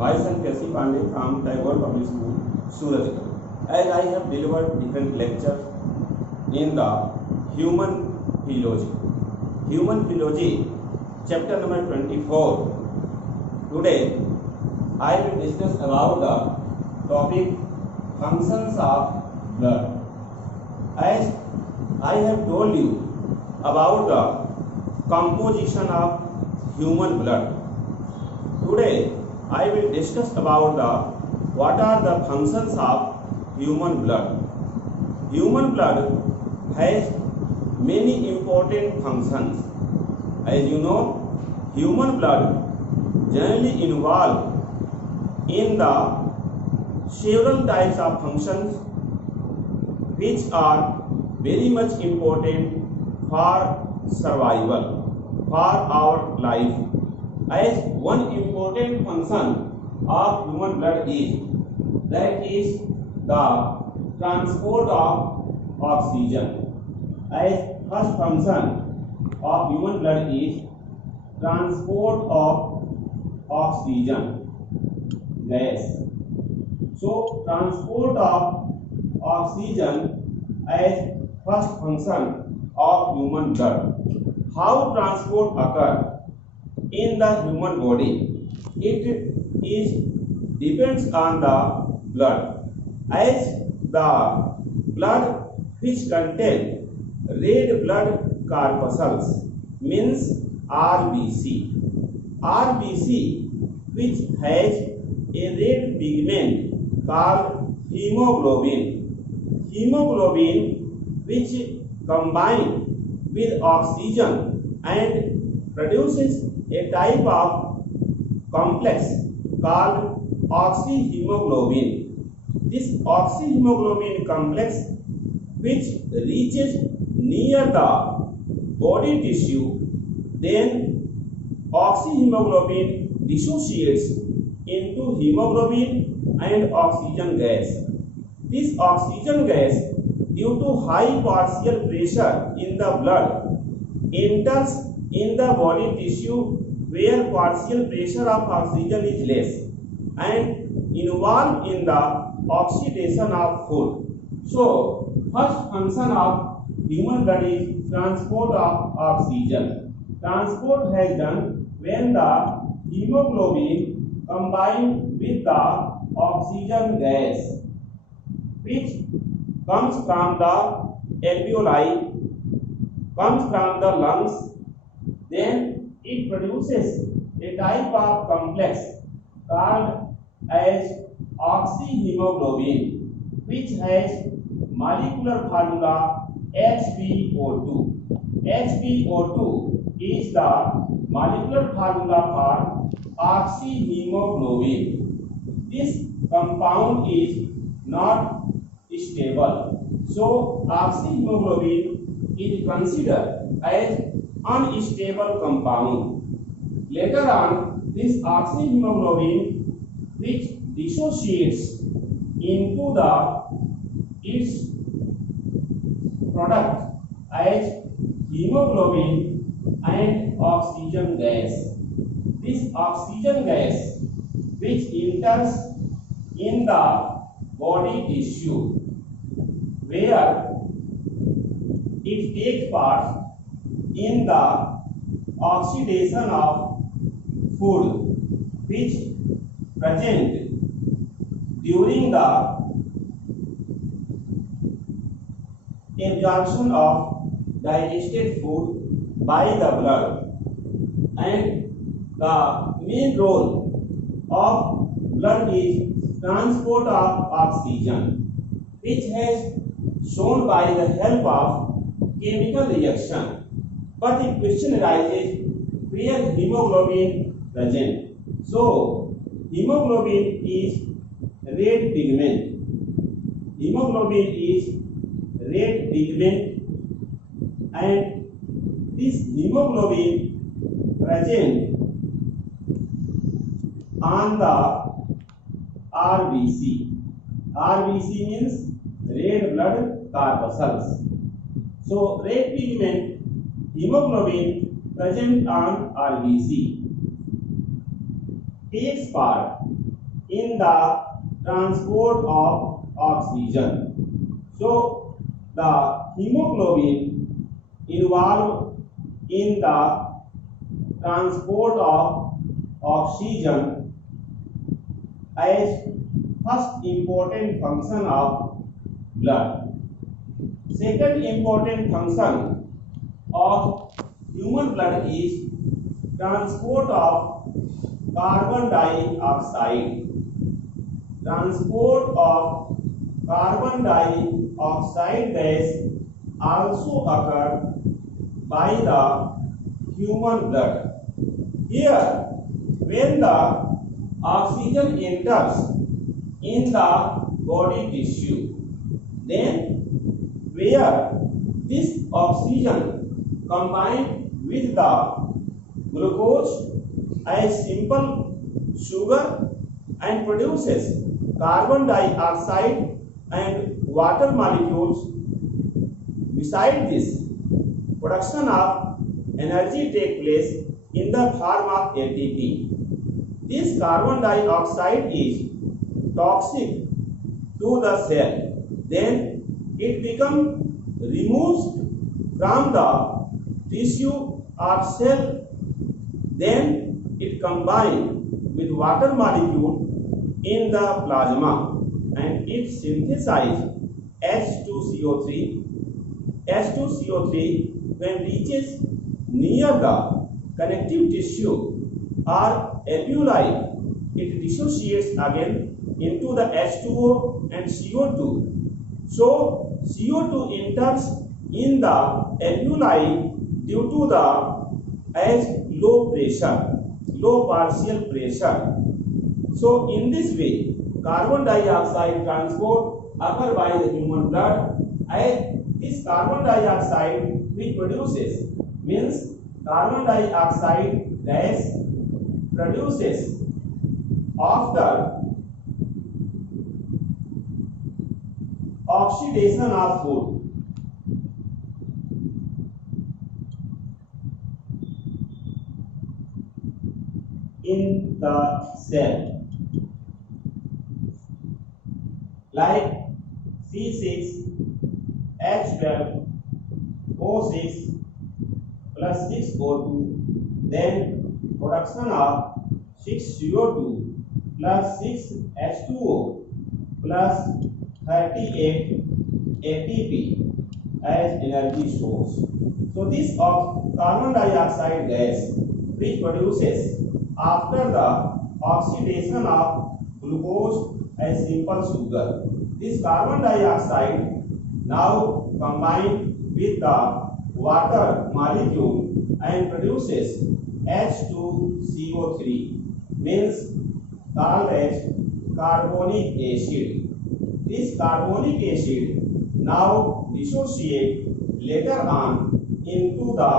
Myself K.C. Pandey from Tagore Public School, Surajgarh. As I have delivered different lectures in the Human Phylogeny. Human Phylogeny, chapter number 24. Today, I will discuss about the topic functions of blood. As I have told you about the composition of human blood, today I will discuss about what are the functions of human blood. Human blood has many important functions. As you know, human blood generally involved in the several types of functions which are very much important for survival, for our life. As one important function of human blood is the transport of oxygen. As first function of human blood is transport of oxygen gas. So transport of oxygen as first function of human blood. How transport occur in the human body? It is depends on the blood. As the blood which contain red blood corpuscles means RBC. RBC which has a red pigment called hemoglobin. Hemoglobin which combine with oxygen and produces a type of complex called oxyhemoglobin. This oxyhemoglobin complex which reaches near the body tissue, then oxyhemoglobin dissociates into hemoglobin and oxygen gas. This oxygen gas, due to high partial pressure in the blood, enters in the body tissue where partial pressure of oxygen is less and involved in the oxidation of food. So, first function of human blood is transport of oxygen. Transport has done when the hemoglobin combined with the oxygen gas which comes from the alveoli, comes from the lungs, then it produces a type of complex called as oxyhemoglobin which has molecular formula HbO2. HbO2 is the molecular formula for oxyhemoglobin. This compound is not stable, so oxyhemoglobin is considered as unstable compound. Later on, this oxyhemoglobin which dissociates into its product as hemoglobin and oxygen gas. This oxygen gas which enters in the body tissue where it takes part in the oxidation of food which present during the absorption of digested food by the blood. And the main role of blood is transport of oxygen, which has shown by the help of chemical reaction. But the question arises, where hemoglobin present? So hemoglobin is red pigment. Hemoglobin is red pigment, and this hemoglobin present on the RBC. RBC means red blood corpuscles. So red pigment hemoglobin present on RBC takes part in the transport of oxygen. So the hemoglobin involved in the transport of oxygen as first important function of blood. Second important function of human blood is transport of carbon dioxide. Transport of carbon dioxide gas also occur by the human blood. Here, when the oxygen enters in the body tissue, then where this oxygen combined with the glucose as simple sugar and produces carbon dioxide and water molecules. Besides this, production of energy takes place in the form of ATP. This carbon dioxide is toxic to the cell. Then it becomes removed from the tissue or cell. Then it combines with water molecule in the plasma and it synthesizes H2CO3. H2CO3 when reaches near the connective tissue or alveoli, it dissociates again into the H2O and CO2. So CO2 enters in the alveoli due to the as low partial pressure. So in this way, carbon dioxide transport occur by the human blood, and this carbon dioxide which produces means carbon dioxide gas produces after oxidation of food. In the cell, like C6H12O6 plus 6O2, then production of 6CO2 plus 6H2O plus 38 ATP as energy source. So this of carbon dioxide gas which produces after the oxidation of glucose as simple sugar. This carbon dioxide now combined with the water molecule and produces H2CO3 means called as carbonic acid. This carbonic acid now dissociate later on into the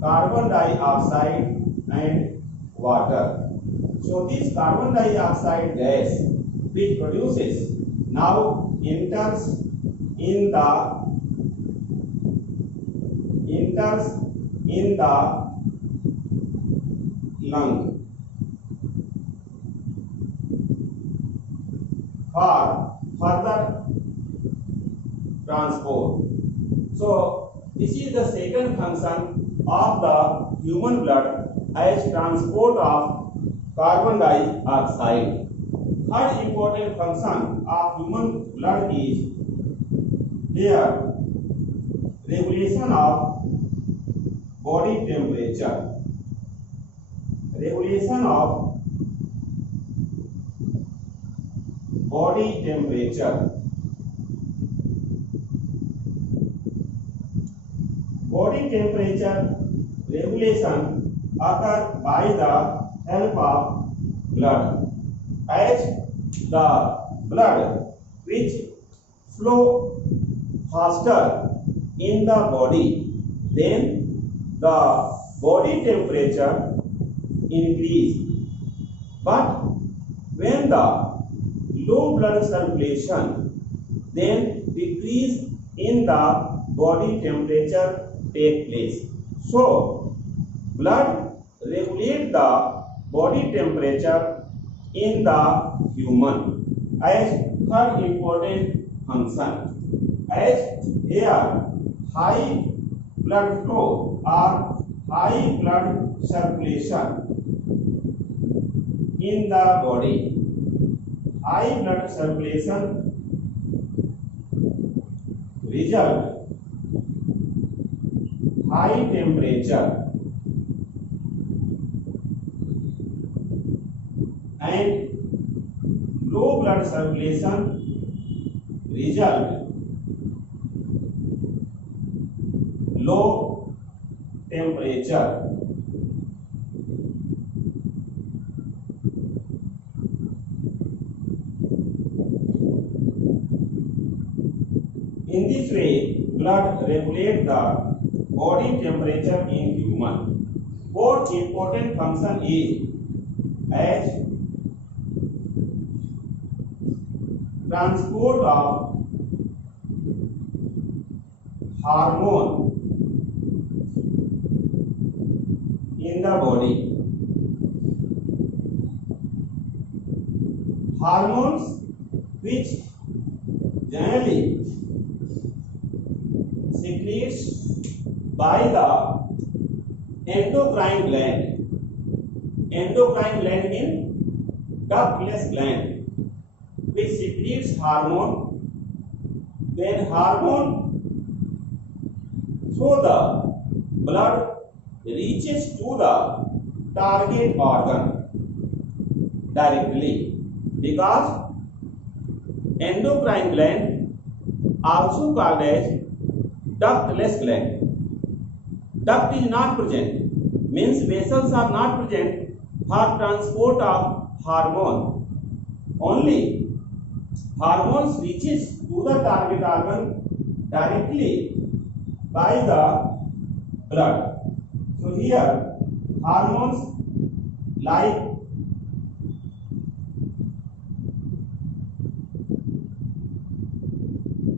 carbon dioxide and water. So this carbon dioxide gas which produces now enters in the lung for further transport. So this is the second function of the human blood as transport of carbon dioxide. Third important function of human blood is their regulation of body temperature. Regulation of body temperature. Body temperature regulation occurs by the help of blood. As the blood which flow faster in the body, then the body temperature increase. But when the low blood circulation, then decrease in the body temperature take place. So blood regulates the body temperature in the human. As third important function, as here high blood flow or high blood circulation in the body. High blood circulation result high temperature and low blood circulation result low temperature. In this way, blood regulates the body temperature in human. Fourth important function is as transport of hormone in the body. Hormones which generally secretes by the endocrine gland. Endocrine gland means ductless gland which secretes hormone. When hormone through the blood reaches to the target organ directly, because endocrine gland also called as ductless gland. Duct is not present, means vessels are not present for transport of hormone. Only hormones reaches to the target organ directly by the blood. So here hormones like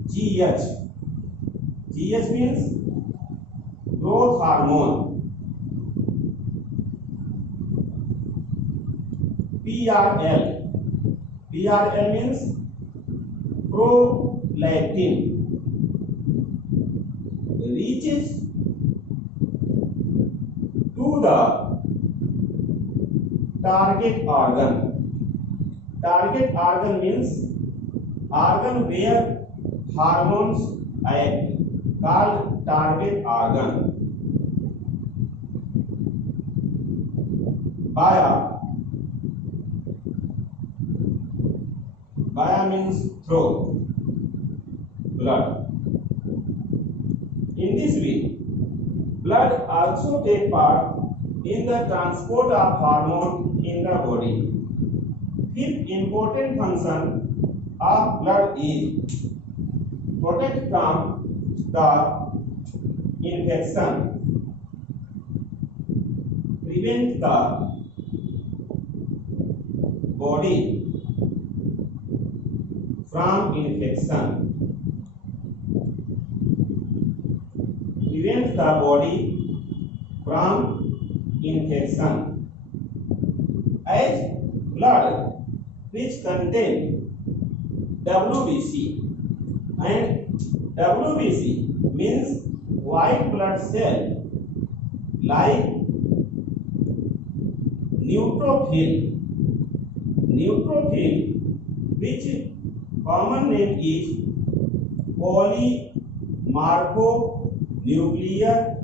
GH. GH means growth hormone. PRL. PRL means prolactin. Reaches to the target organ. Target organ means organ where hormones act, called target organ. Via. Via means through blood. In this way, blood also take part in the transport of hormone in the body. Fifth important function of blood is protect from the infection, prevent the body from infection, prevent the body from infection. As blood which contain WBC, and WBC means white blood cell like neutrophil. Neutrophil, which common name is polymorphonuclear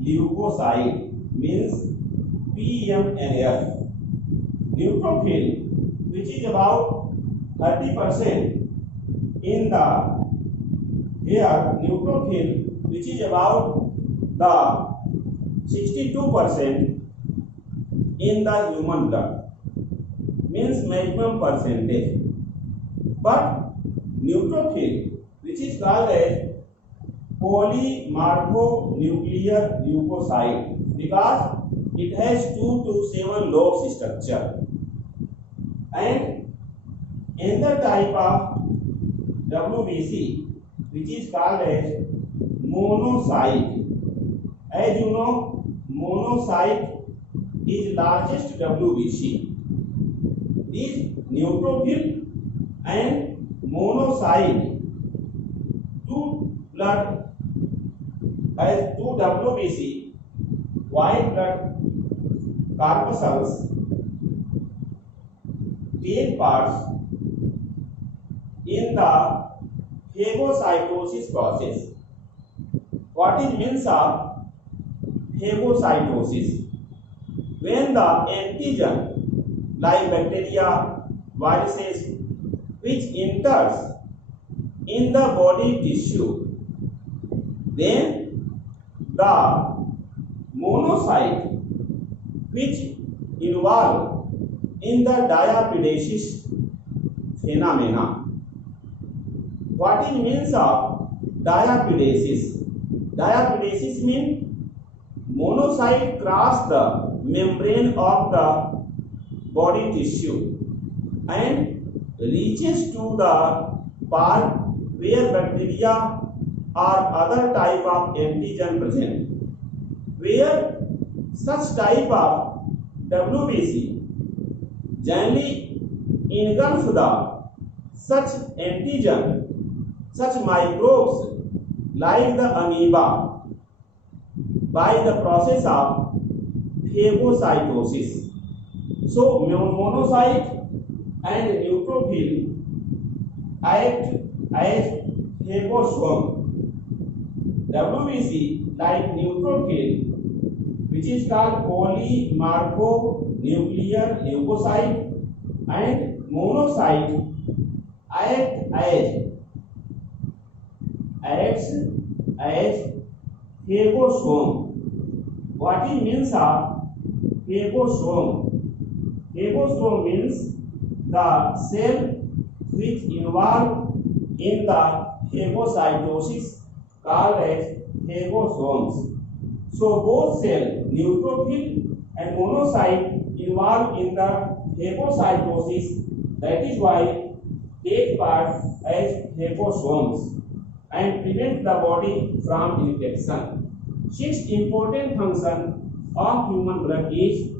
leukocyte, means PMLL. Neutrophil, which is about 30% in the here, neutrophil which is about the 62% in the human blood, means maximum percentage. But neutrophil which is called as polymorphonuclear leukocyte because it has 2 to 7 lobes structure. And another type of WBC which is called as monocyte. As you know, monocyte is largest WBC. These neutrophil and monocyte two blood as two WBC white blood corpuscles take part in the phagocytosis process. What is means of phagocytosis? When the antigen like bacteria, viruses which enters in the body tissue, then the monocyte which involve in the diapedesis phenomena. What is means of diapedesis? Diapedesis means monocyte cross the membrane of the body tissue and reaches to the part where bacteria or other type of antigen present. Where such type of WBC generally engulf the such antigen, such microbes like the amoeba by the process of phagocytosis. So monocyte and neutrophil act as phagosome. WBC like neutrophil, which is called polymorphonuclear leukocyte, and monocyte act as phagosome. What it means of phagosome? Phagosome means the cell which involve in the phagocytosis called as phagosomes. So both cell, neutrophil and monocyte, involved in the phagocytosis. That is why take part as phagosomes and prevent the body from infection. Sixth important function of human blood is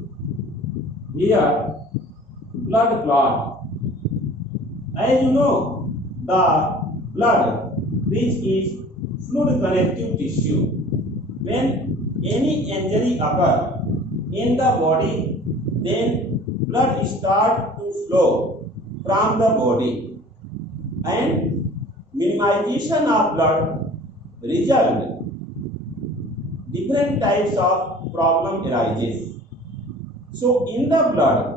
here blood clot. As you know, the blood, which is fluid connective tissue, when any injury occur in the body, then blood start to flow from the body, and minimization of blood result different types of problem arises. So in the blood,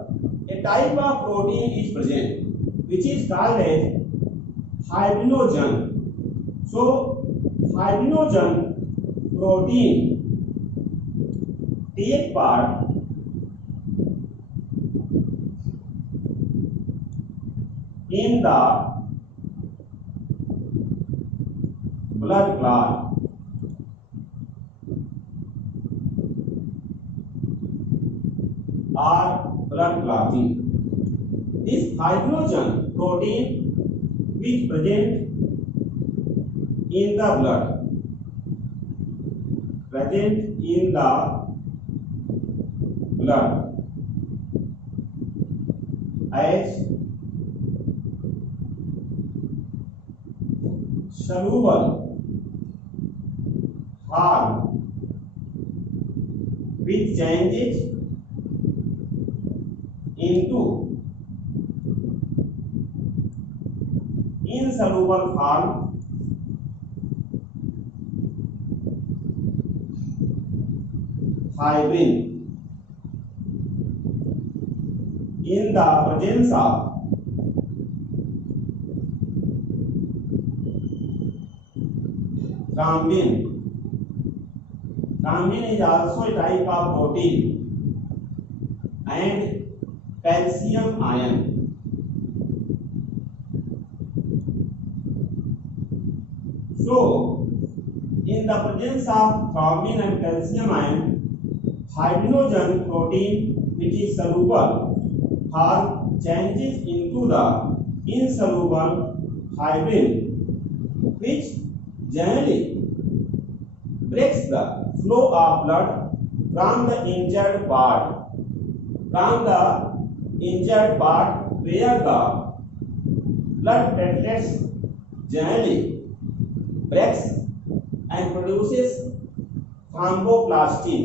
a type of protein is present which is called as fibrinogen. So fibrinogen protein take part in the blood clot. Or blood clotting. This fibrinogen protein which present in the blood, as soluble form which changes into insoluble form fibrin in the presence of thrombin. Thrombin is also a type of protein, and calcium ion. So in the presence of thrombin and calcium ion, fibrinogen protein which is soluble form changes into the insoluble fibrin, which generally breaks the flow of blood from the injured part where the blood platelets generally breaks and produces thromboplastin.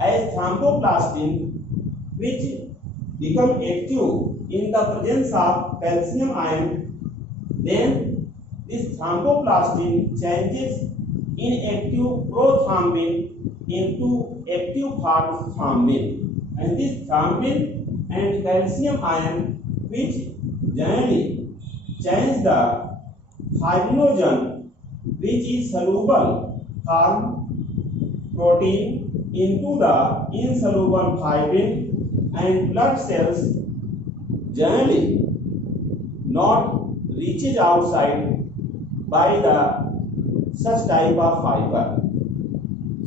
As thromboplastin, which become active in the presence of calcium ion, then this thromboplastin changes inactive prothrombin into active thrombin, and this thrombin and calcium ion, which generally change the fibrinogen, which is soluble form protein, into the insoluble fibrin, and blood cells generally not reaches outside by the such type of fiber.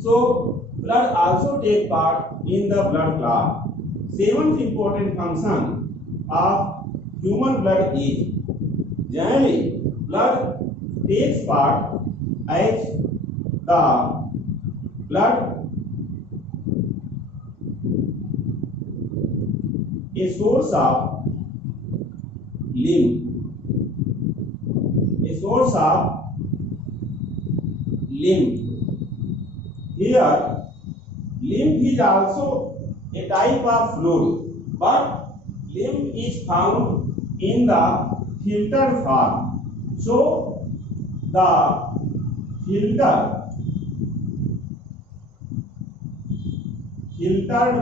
So blood also take part in the blood clot. Seventh important function of human blood is generally blood takes part as the blood a source of lymph. A source of lymph. Here, lymph is also a type of fluid, but lymph is found in the filtered form. So, the filtered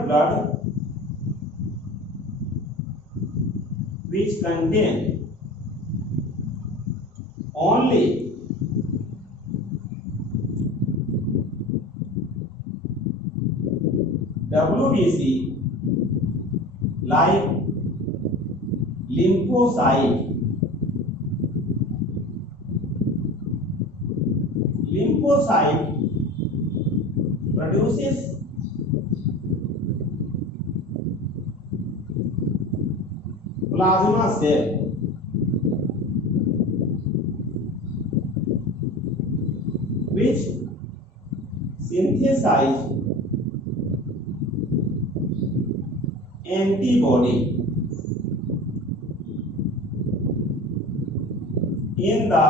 blood, which contain only WBC like lymphocyte. Lymphocyte produces plasma cell, which synthesize antibody in the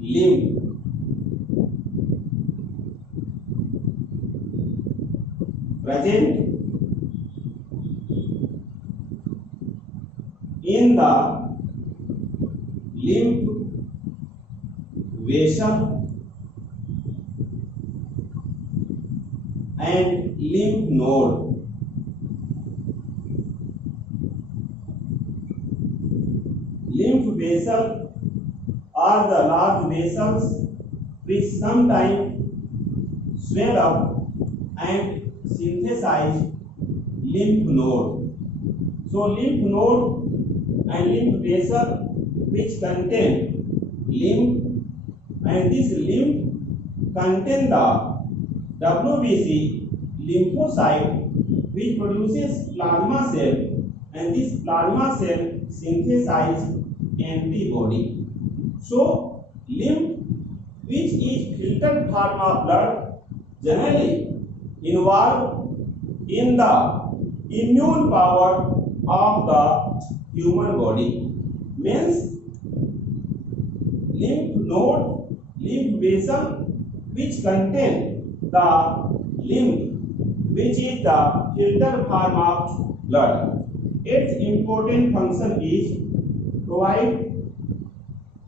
lymph. Present in the lymph vessel and lymph node. Lymph vessel are the large vessels which sometimes swell up and synthesize lymph node. So lymph node and lymph vessel which contain lymph, and this lymph contain the WBC lymphocyte, which produces plasma cell, and this plasma cell synthesize antibody. So lymph, which is filtered form of blood, generally involved in the immune power of the human body. Means lymph node, lymph vessel which contain the lymph, which is the filtered form of blood. Its important function is provide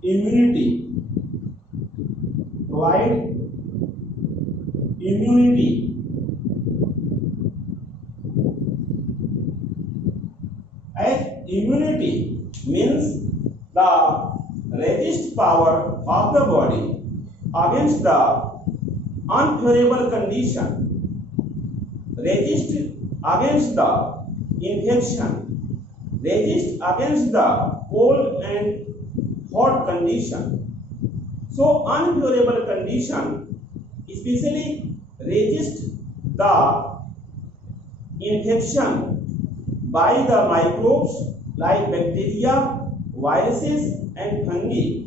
immunity. Provide immunity. As immunity means the resist power of the body against the unfavorable condition, resist against the infection, resist against the cold and hot condition. So unfavorable condition especially resist the infection by the microbes like bacteria, viruses and fungi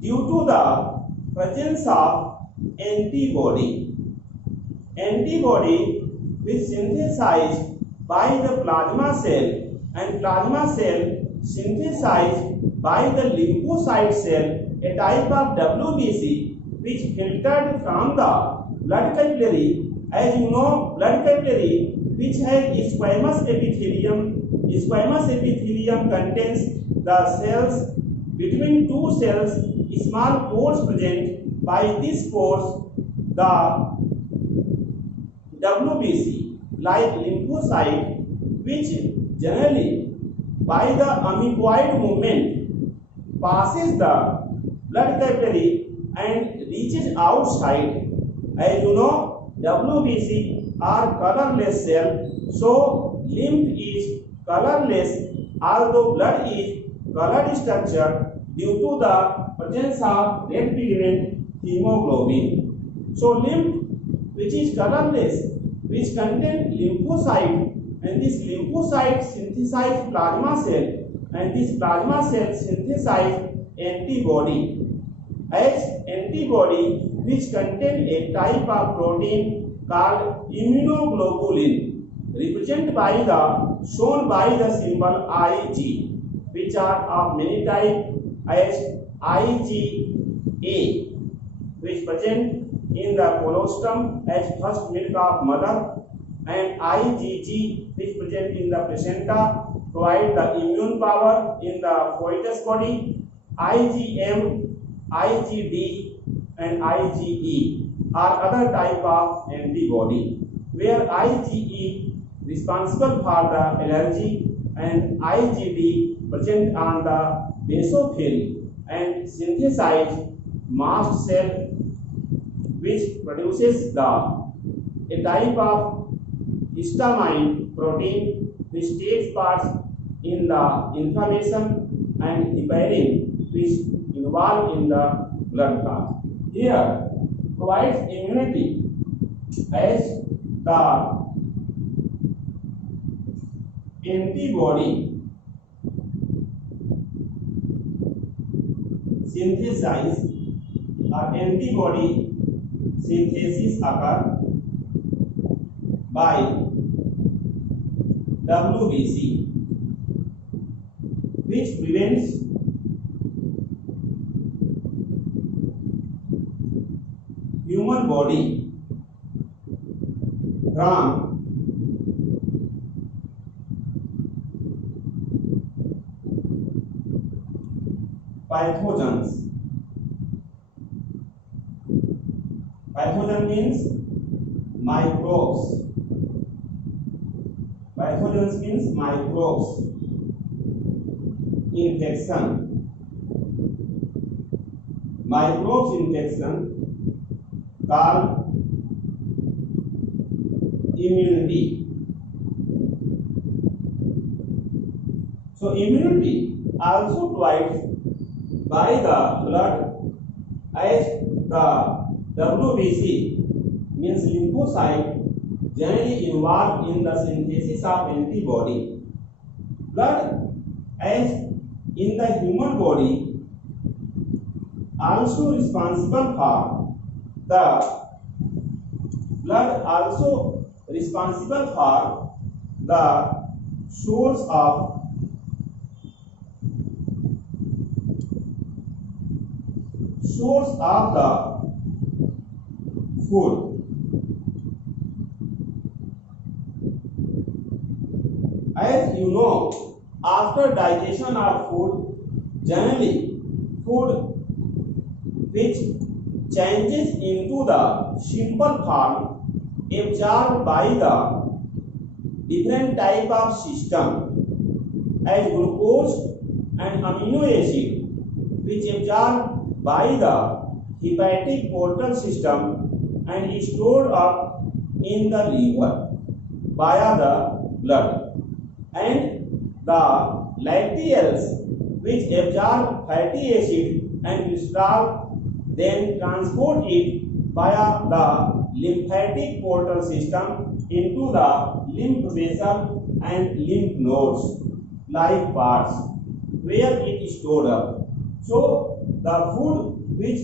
due to the presence of antibody. Antibody which synthesized by the plasma cell and plasma cell synthesized by the lymphocyte cell, a type of WBC which filtered from the blood capillary. As you know, blood capillary which has squamous epithelium. Squamous epithelium contains the cells between two cells, small pores present. By these pores, the WBC, like lymphocyte, which generally by the amoeboid movement passes the blood capillary and reaches outside. As you know, WBC are colorless cell, so lymph is colorless, although blood is colored structure due to the presence of red pigment hemoglobin. So lymph, which is colorless, which contain lymphocyte, and this lymphocyte synthesize plasma cell, and this plasma cell synthesize antibody. As antibody which contain a type of protein called immunoglobulin, represented by the shown by the symbol Ig, which are of many types, as IgA, which present in the colostrum as first milk of mother, and IgG, which present in the placenta, provide the immune power in the fetus body. IgM, IgD, and IgE are other type of antibody, where IgE responsible for the allergy and IgD present on the basophil and synthesize mast cell, which produces a type of histamine protein which takes part in the inflammation, and heparin which involved in the blood clot. Here provides immunity as the antibody synthesize or antibody synthesis occur by WBC, which prevents human body from pathogens. Pathogen means microbes. Pathogens means microbes. Infection. Microbes infection called immunity. So immunity also provides by the blood, as the WBC means lymphocyte generally involved in the synthesis of antibody. Blood, as in the human body, also responsible for the blood also responsible for the source of the food. As you know, after digestion of food, generally food which changes into the simple form absorbed by the different type of system, as glucose and amino acid, which absorbed by the hepatic portal system and is stored up in the liver via the blood, and the lacteals which absorb fatty acid and glycerol then transport it via the lymphatic portal system into the lymph vessel and lymph nodes like parts where it is stored up. So the food which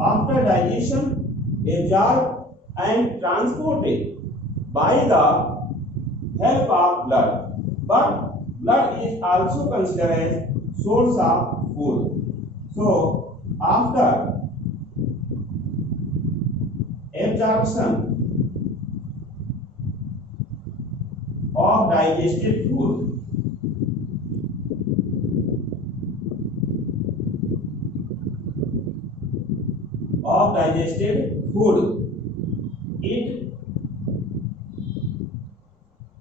after digestion absorbed and transported by the help of blood, but blood is also considered as source of food. So after absorption of digested food, it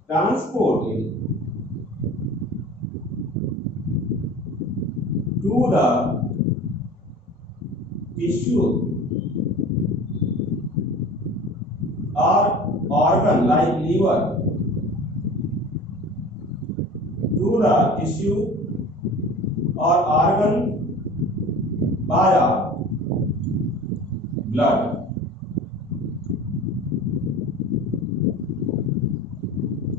transported to the tissue or organ like liver, to the tissue or organ via blood.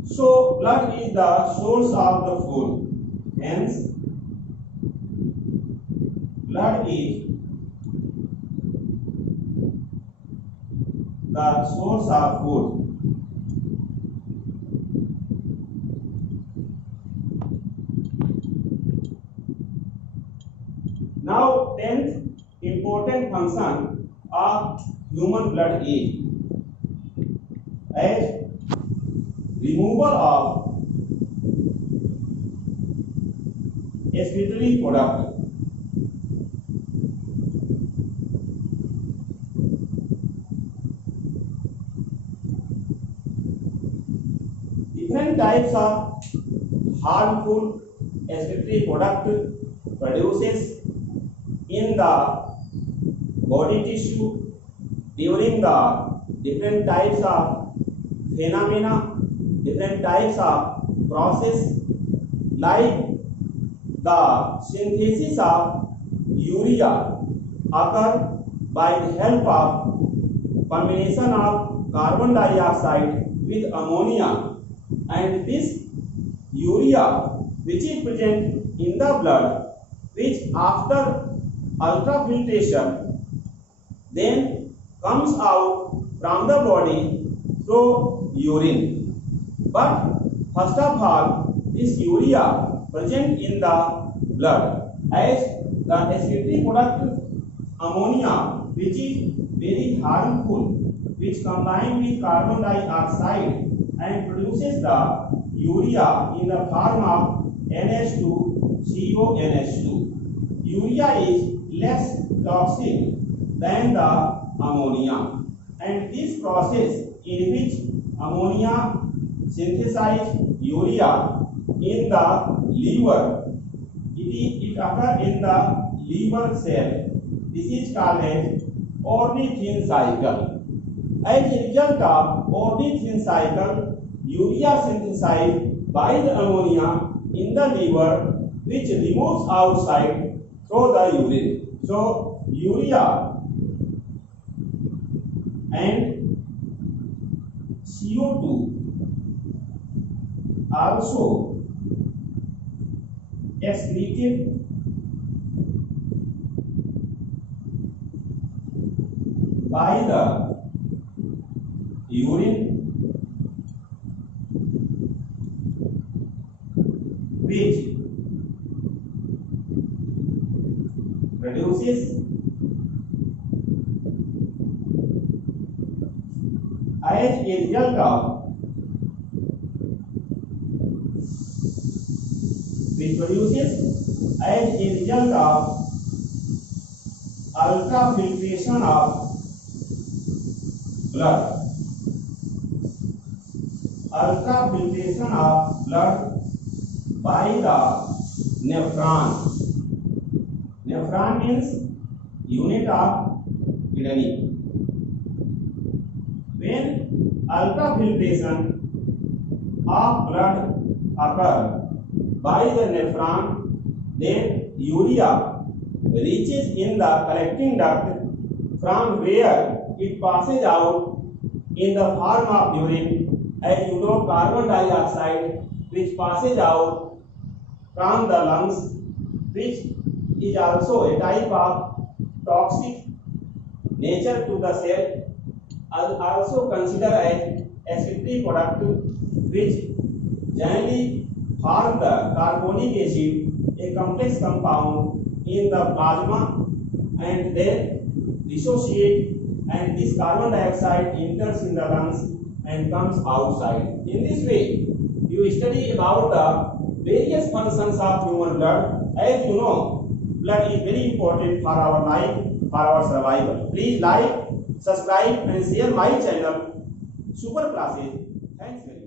So blood is the source of the food. Hence, blood is the source of food. Now, 10th important function of human blood is as removal of excretory product. Different types of harmful excretory product produces in the body tissue during the different types of phenomena, different types of process like the synthesis of urea occur by the help of combination of carbon dioxide with ammonia, and this urea which is present in the blood, which after ultrafiltration then comes out from the body through urine. But first of all, this urea present in the blood as the excretory product ammonia, which is very harmful, which combine with carbon dioxide and produces the urea in the form of NH2 CONH2. Urea is less toxic than the ammonia, and this process in which ammonia synthesize urea in the liver, it occurs in the liver cell. This is called as ornithine cycle. As a result of ornithine cycle, urea synthesized by the ammonia in the liver, which removes outside through the urine. So urea and CO2 also excreted by the urine, which produces as a result of ultrafiltration of blood. Ultrafiltration of blood by the nephron. Nephron means unit of kidney. When ultrafiltration of blood occurs by the nephron, then urea reaches in the collecting duct, from where it passes out in the form of urine as carbon dioxide, which passes out from the lungs, which is also a type of toxic nature to the cell, also considered as excretory product, which generally form the carbonic acid, a complex compound, in the plasma, and then dissociate, and this carbon dioxide enters in the lungs and comes outside. In this way, you study about the various functions of human blood. As you know, blood is very important for our life, for our survival. Please like, subscribe and share my channel Super Classes. Thanks very much.